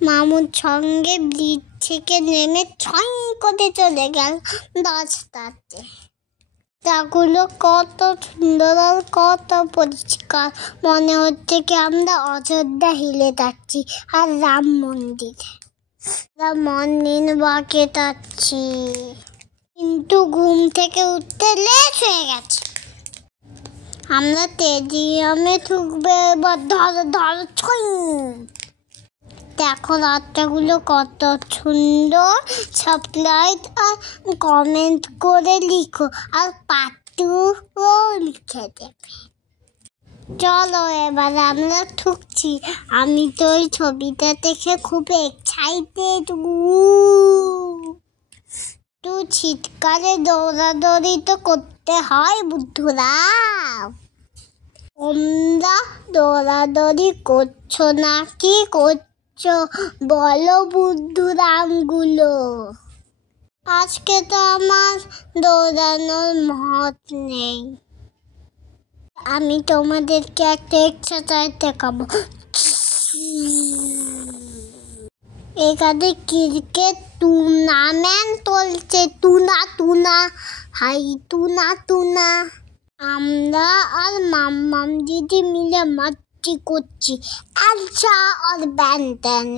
মামুর সঙ্গে ব্রিজ থেকে নেমে ছয় করে চলে গেল রাস্তাতে। রাস্তাগুলো কত সুন্দর আর কত পরিষ্কার, মনে হচ্ছে কি আমরা অযোধ্যা হিলে যাচ্ছি আর রাম মন্দিরে মর্নিং ওয়াকে যাচ্ছি। কিন্তু ঘুম থেকে উঠতে লেট হয়ে গেছে। আমরা স্টেডিয়ামে ঢুকবে, এবার ধরো ধরো ছুঁই। দেখো রাস্তাগুলো কত সুন্দর, সব লাইট আর কমেন্ট করে লিখো আর পাটুও লিখে দেবে। চলো এবার আমরা ঢুকছি। আমি তো ওই ছবিটা দেখে খুব এক্সাইটেড। একটু চিৎকারে দৌড়াদৌড়ি তো করতে হয় বুদ্ধুরা। তোমরা দৌড়াদৌড়ি করছো না কি করছো বলো বুদ্ধুরামগুলো? আজকে তো আমার দৌড়ানোর মত নেই। আমি তোমাদেরকে একটা এক্সারসাইজ দেখাবো। এখানে ক্রিকেট টুর্নামেন্ট চলছে। টুনা হাই টুনা। আমরা আর মাম্মাম দিদি মিলে মাটি করছি। আচ্ছা আর ব্যান্ডেন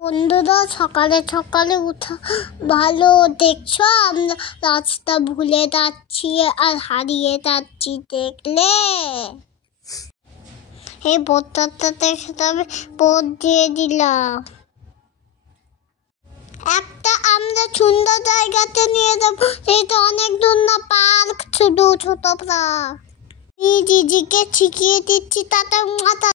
বন্ধুরা, সকালে সকালে উঠা ভালো। দেখছো আমরা রাস্তা ভুলে যাচ্ছি আর হারিয়ে যাচ্ছি। দেখলে এই বোতলটা দেখে তবে বোট দিয়ে দিলাম। একটা আমরা সুন্দর জায়গাতে নিয়ে যাবো। এটা অনেক দূর না, পার্ক, শুধু ছোট পার্ক। দিদিকে শিখিয়ে দিচ্ছি। তাতে মাথা